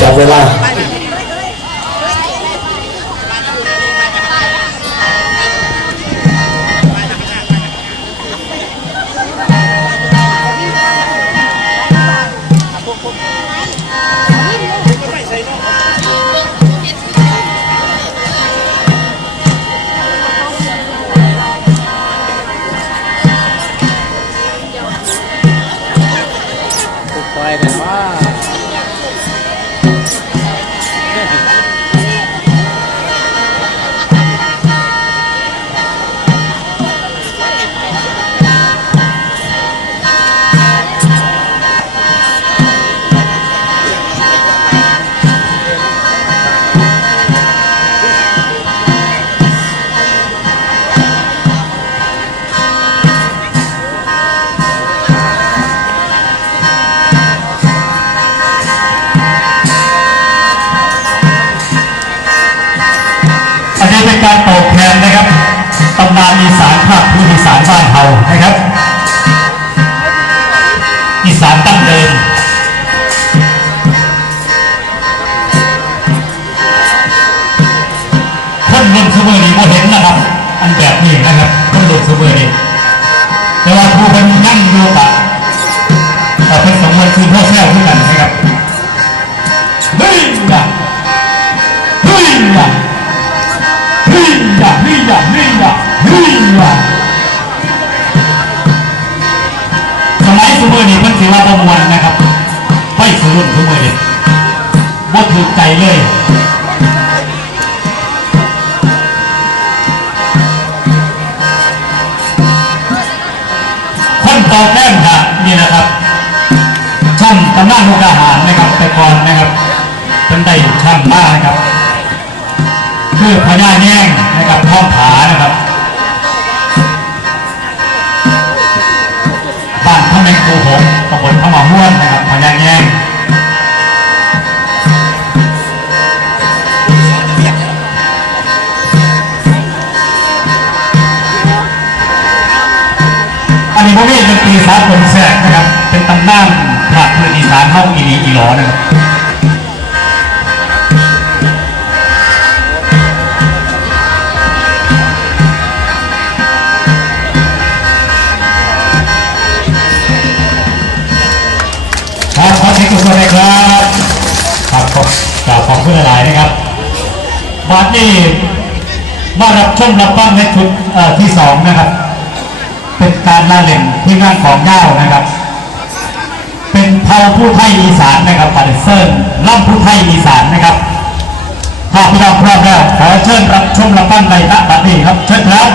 จับเวลา นะครับ อีสานตั้งเดิมคนลงสมือนี้พอเห็นนะครับ อันแบบนี้นะครับคนลงสมือนี้แต่ว่าผู้เป็นยั่งอยู่ปะแต่เป็นสมมติคือพ่อแท้ด้วยกันนะครับเฮ้ยนะเฮ้ยนะฮิยาฮิยาฮิยาฮิยาส สมัยนี้เพิ่นสิว่าประมวลนะครับไฟสรุ่นสมัยนี้บ่ถูกใจเลยคนต่อแต้มค่ะนี่นะครับช่างตำนานมุกดาหารนะครับแต่ก่อนนะครับเป็นได้ช่างมากนะครับคือพญาแย่งนะครับท้องขานะค อันนี้พวกนี้เป็นปีสากลแสกนะครับ เป็นตำนานพระพื้นอีสานเท่าอีนีอีหลอนะครับครับขอเสียงปรบมือเลยครับครับขอบกราบขอบคุณหลายนะครับวันนี้มารับชมรับฟังในชุดที่สองนะครับ เป็นการละเล่นที่งานของเง่านะครับ เป็นเผ่าผู้ไทยอีสานนะครับปาริเซิร์นล่ำผู้ไทยอีสานนะครับถ้าพี่น้องพร้อมแล้วขอเชิญรับชมรับฟังในณบัดนี้ครับเชิญครับ